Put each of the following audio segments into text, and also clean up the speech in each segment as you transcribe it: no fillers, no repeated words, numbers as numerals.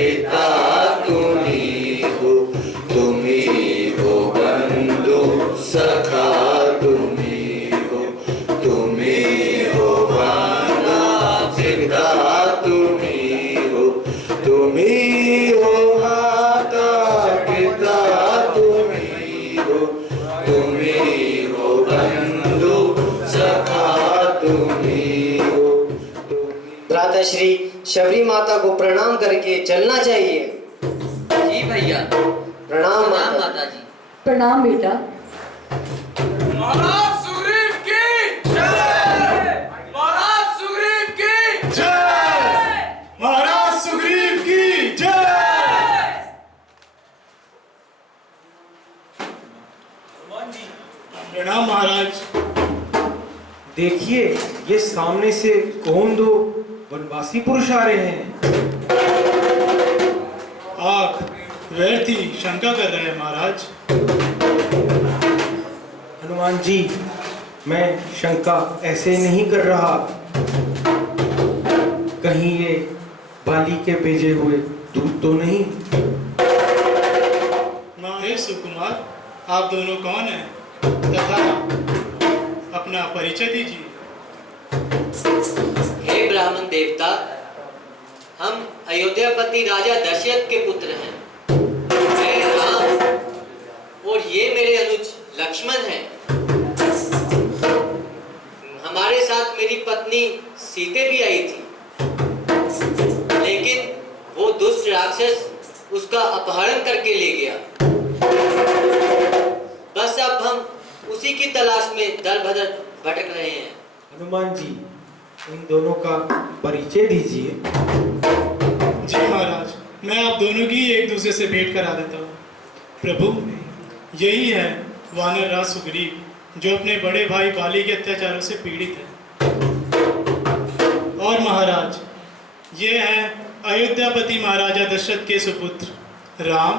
पिता तुम्ही हो, तुम्ही हो बंधु सखा तुम्ही हो, तुम्ही हो माता पिता तुम्ही हो, तुम्ही हो माता पिता तुम्ही हो, तुम्ही हो बंधु सखा तुम्ही हो। प्रातः श्री शबरी माता को प्रणाम करके चलना चाहिए। जी भैया। प्रणाम माता जी। प्रणाम बेटा। महाराज सुग्रीव की जय। महाराज सुग्रीव की जय। महाराज सुग्रीव की जय। प्रणाम महाराज। देखिए ये सामने से कौन दो वनवासी पुरुष आ रहे हैं। आप व्यर्थ ही शंका कर रहे हैं महाराज। हनुमान जी, मैं शंका ऐसे नहीं कर रहा। कहीं ये बाली के भेजे हुए दूत तो नहीं। हे सुकुमार, आप दोनों कौन हैं तथा अपना परिचय दीजिए। हे ब्राह्मण देवता, हम अयोध्यापति राजा दशरथ के पुत्र हैं। मैं राम और ये मेरे अनुज लक्ष्मण हैं। हमारे साथ मेरी पत्नी सीते भी आई थी, लेकिन वो दुष्ट राक्षस उसका अपहरण करके ले गया। बस अब हम उसी की तलाश में दर बदर भटक रहे हैं। हनुमान जी, इन दोनों का परिचय दीजिए। जी महाराज, मैं आप दोनों की एक दूसरे से भेंट करा देता हूँ। प्रभु, यही है वानर राज सुग्रीव, जो अपने बड़े भाई बाली के अत्याचारों से पीड़ित है। और महाराज, ये है अयोध्यापति महाराजा दशरथ के सुपुत्र राम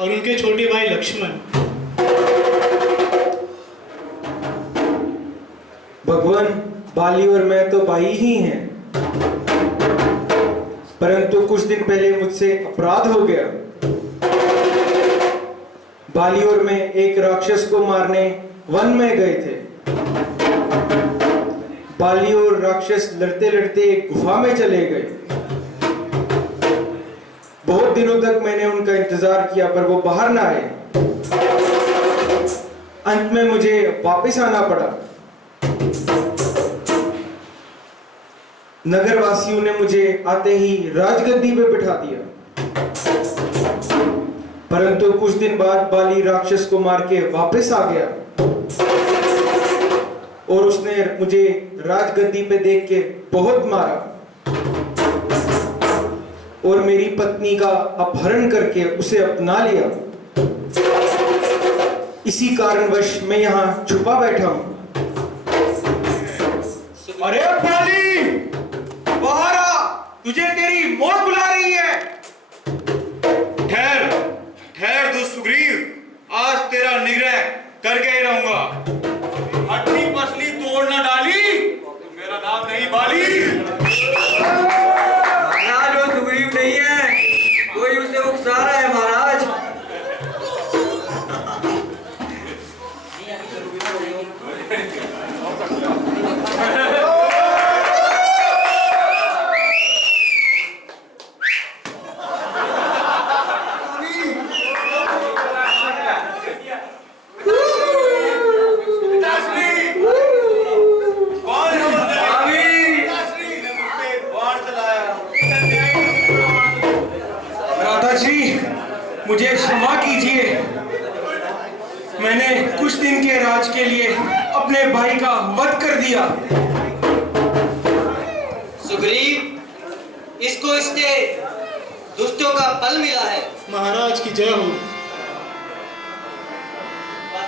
और उनके छोटे भाई लक्ष्मण। भगवान, बाली और मैं तो भाई ही हैं, परंतु कुछ दिन पहले मुझसे अपराध हो गया। बाली और मैं एक राक्षस को मारने वन में गए थे। बाली और राक्षस लड़ते लड़ते एक गुफा में चले गए। बहुत दिनों तक मैंने उनका इंतजार किया, पर वो बाहर ना आए। अंत में मुझे वापस आना पड़ा। नगरवासियों ने मुझे आते ही राजगद्दी पे बिठा दिया, परंतु कुछ दिन बाद बाली राक्षस को मार के वापस आ गया और उसने मुझे राजगद्दी पे देख के बहुत मारा और मेरी पत्नी का अपहरण करके उसे अपना लिया। इसी कारणवश मैं यहाँ छुपा बैठा हूँ। अरे बाली, बाहर आ, तुझे तेरी मौत बुला रही है। ठहर ठहर दुष्ट सुग्रीव, आज तेरा निग्रह करके ही रहूंगा। हड्डी पसली तोड़ ना डाली तो मेरा नाम नहीं बाली। महाराज, वो सुग्रीव नहीं है, कोई उसे उकसा रहा है महाराज। मुझे क्षमा कीजिए, मैंने कुछ दिन के राज के लिए अपने भाई का वध कर दिया। सुग्रीव, इसको इसके दुष्टों का फल मिला है। महाराज की जय हो।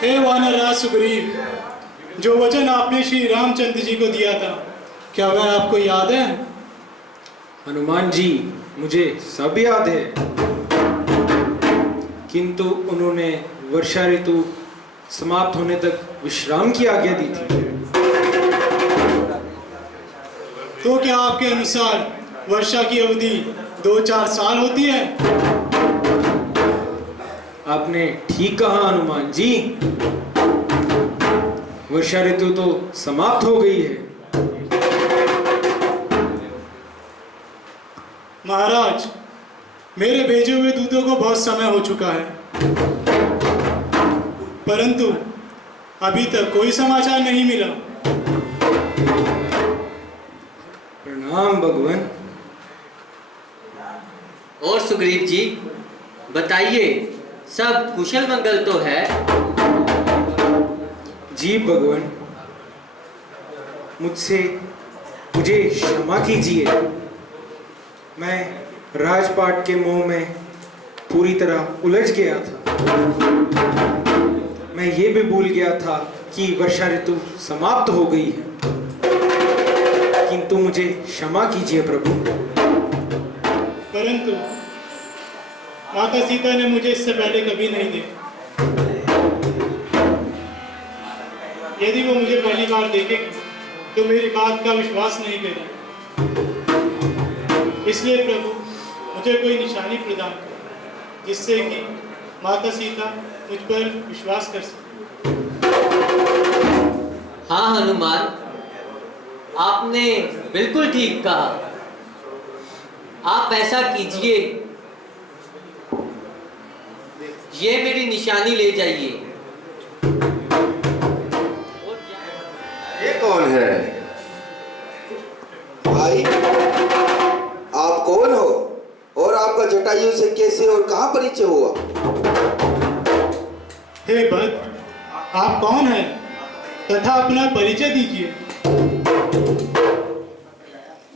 हे वानर राज सुग्रीव, जो वचन आपने श्री रामचंद्र जी को दिया था, क्या वह आपको याद है? हनुमान जी, मुझे सब याद है, किंतु उन्होंने वर्षा ऋतु समाप्त होने तक विश्राम की आज्ञा दी थी। तो क्या आपके अनुसार वर्षा की अवधि 2-4 साल होती है। आपने ठीक कहा हनुमान जी, वर्षा ऋतु तो समाप्त हो गई है। महाराज, मेरे भेजे हुए दूतों को बहुत समय हो चुका है, परंतु अभी तक कोई समाचार नहीं मिला। प्रणाम भगवान। और सुग्रीव जी बताइए, सब कुशल मंगल तो है? जी भगवान, मुझे क्षमा कीजिए। मैं राजपाट के मोह में पूरी तरह उलझ गया था। मैं ये भी भूल गया था कि वर्षा ऋतु समाप्त हो गई है, किंतु मुझे क्षमा कीजिए प्रभु। परंतु माता सीता ने मुझे इससे पहले कभी नहीं देखा। यदि वो मुझे पहली बार देखेगी तो मेरी बात का विश्वास नहीं करेगी। इसलिए प्रभु मुझे कोई निशानी प्रदान करें जिससे कि माता सीता मुझ पर विश्वास कर सके। हाँ हनुमान, आपने बिल्कुल ठीक कहा। आप ऐसा कीजिए, ये मेरी निशानी ले जाइए। ये कौन है? भाई, आप कौन हो और आपका जटायु से कैसे और कहां परिचय हुआ? हे भक्त, आप कौन हैं तथा अपना परिचय दीजिए।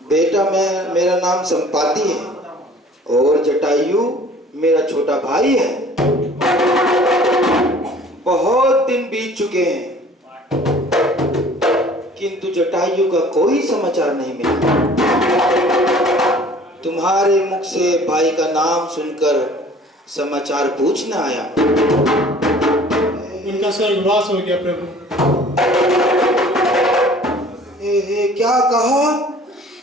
बेटा, मेरा नाम संपाति है और जटायु मेरा छोटा भाई है। बहुत दिन बीत चुके हैं, किंतु जटायु का कोई समाचार नहीं मिला। तुम्हारे मुख से भाई का नाम सुनकर समाचार पूछना आया। उनका स्वर्गवास हो गया प्रभु। क्या कहा?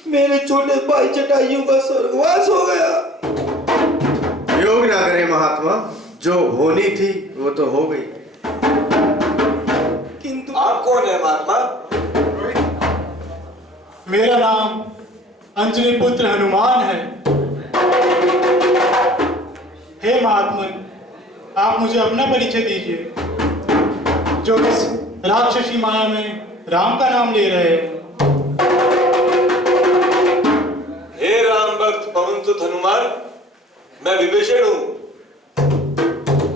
मेरे छोटे भाई जटायु का स्वर्गवास हो गया। योग ना करे महात्मा, जो होनी थी वो तो हो गई। किंतु आप कौन है महात्मा? मेरा नाम अंजनी पुत्र हनुमान है। हे महात्मन, आप मुझे अपना परिचय दीजिए, जो इस राक्षसी माया में राम का नाम ले रहे हैं। हे राम भक्त पवनसुत हनुमान, मैं विभीषण हूँ।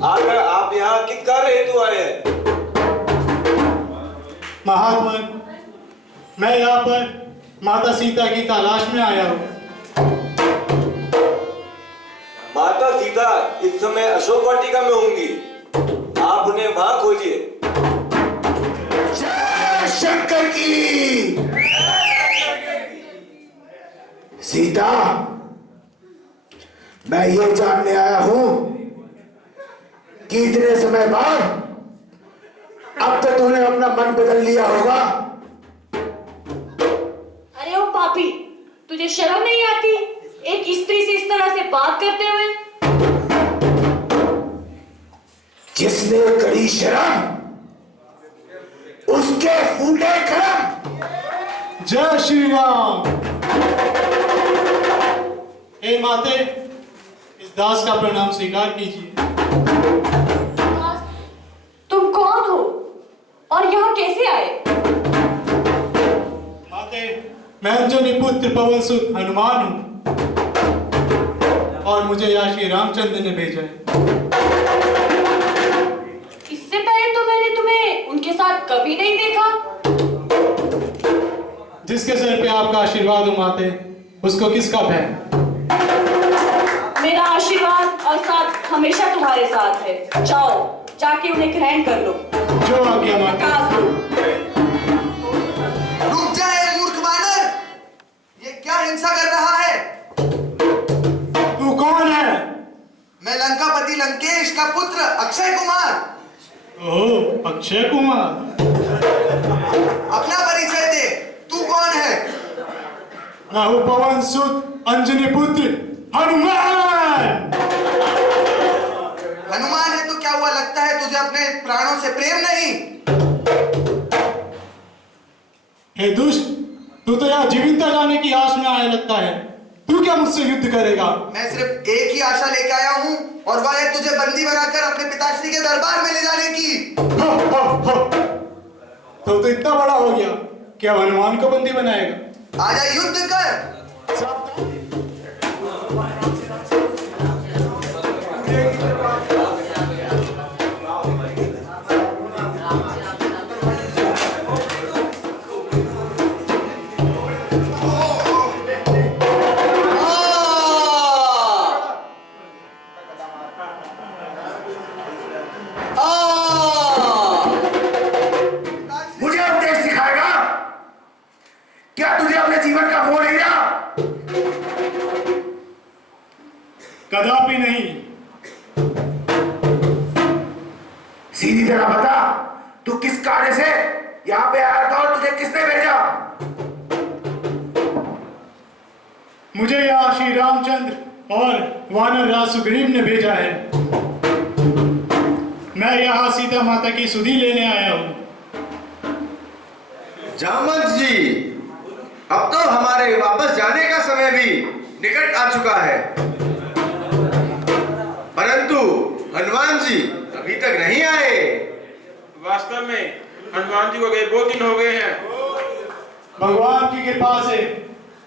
आकर आप यहाँ किस कार्य हेतु आए हैं? महात्मन, मैं यहाँ पर माता सीता की तलाश में आया हूँ। माता सीता इस समय अशोक वाटिका में होंगी, आप उन्हें वहां खोजिए। जय शंकर की। सीता, मैं ये जानने आया हूं कि इतने समय बाद अब तो तूने अपना मन बदल लिया होगा। अरे ओ पापी, तुझे शर्म नहीं आती एक स्त्री से इस तरह से बात करते हुए? जिसने कड़ी शर्म उसके फूटे करम। जय श्री राम। हे माते, इस दास का प्रणाम स्वीकार कीजिए। तुम कौन हो और यहाँ कैसे आए? माते, मैं अंजनी पुत्र पवनसुत हनुमान हूँ और मुझे यहाँ श्री रामचंद्र ने भेजा है। इससे पहले तो मैंने तुम्हें उनके साथ कभी नहीं देखा। जिसके सर पे आपका आशीर्वाद हो माते, उसको किसका भय? मेरा आशीर्वाद और साथ हमेशा तुम्हारे साथ है। जाओ, जाके उन्हें ग्रहण कर लो। जो आज्ञा माते। प्रकाश दो। रुक जाए मूर्ख वानर, ये क्या हिंसा कर रहा है? तू कौन है? मैं लंकापति लंकेश का पुत्र अक्षय कुमार। ओह, अक्षय कुमार। अपना परिचय दे, तू कौन है? मैं हूँ पवनसुत अंजनी पुत्र हनुमान। हनुमान है तो क्या हुआ, लगता है तुझे अपने प्राणों से प्रेम नहीं? हे दुष्ट, तू तो यहाँ जीवित जाने की आस में आया लगता है। तू क्या मुझसे युद्ध करेगा? मैं सिर्फ एक ही आशा लेके आया हूँ, और वह है तुझे बंदी बनाकर अपने पिताश्री के दरबार में ले जाने की। तो इतना बड़ा हो गया, क्या हनुमान को बंदी बनाएगा? आजा युद्ध कर। मुझे उपदेश सिखाएगा? क्या तुझे अपने जीवन का मोह नहीं रहा? कदापि नहीं। सीधी तरह बता, तू किस कार्य से यहाँ पे आया था और तुझे किसने भेजा? मुझे यहाँ श्री रामचंद्र और वानर राज सुग्रीव ने भेजा है। मैं यहाँ सीता माता की सुधि लेने आया हूँ। जामवंत जी, अब तो हमारे वापस जाने का समय भी निकट आ चुका है, परंतु हनुमान जी अभी तक नहीं आए। वास्तव में हनुमान जी को गए 2 दिन हो गए हैं। भगवान की कृपा से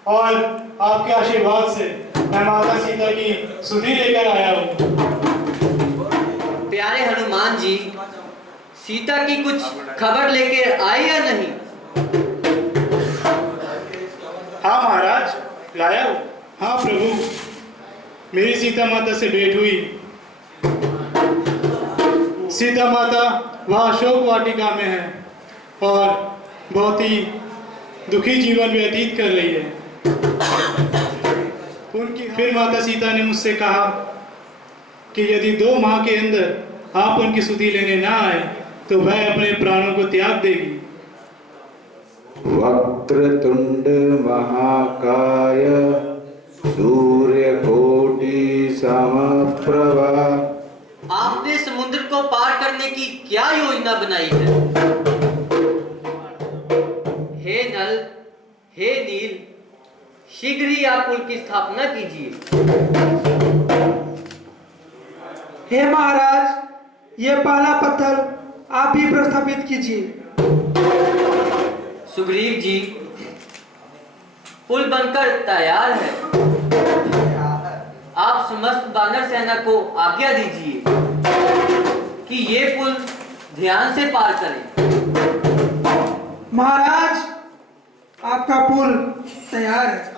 और आपके आशीर्वाद से मैं माता सीता की सुधि लेकर आया हूँ। प्यारे हनुमान जी, सीता की कुछ खबर लेकर आए या नहीं? हाँ महाराज, लाया हूँ। हाँ प्रभु, मेरी सीता माता से भेंट हुई। सीता माता वहाँ शोक वाटिका में है और बहुत ही दुखी जीवन व्यतीत कर रही है। फिर माता सीता ने मुझसे कहा कि यदि 2 माह के अंदर आप उनकी सुधि लेने ना आए तो वह अपने प्राणों को त्याग देगी। वक्रतुंड महाकाय सूर्यकोटि समप्रभा। आपने समुद्र को पार करने की क्या योजना बनाई है? हे नल, हे नील, शीघ्र ही आप पुल की स्थापना कीजिए। हे महाराज, ये पहला पत्थर आप ही प्रस्थापित कीजिए। सुग्रीव जी, पुल बनकर तैयार है। आप समस्त वानर सेना को आज्ञा दीजिए कि ये पुल ध्यान से पार करें। महाराज, आपका पुल तैयार है।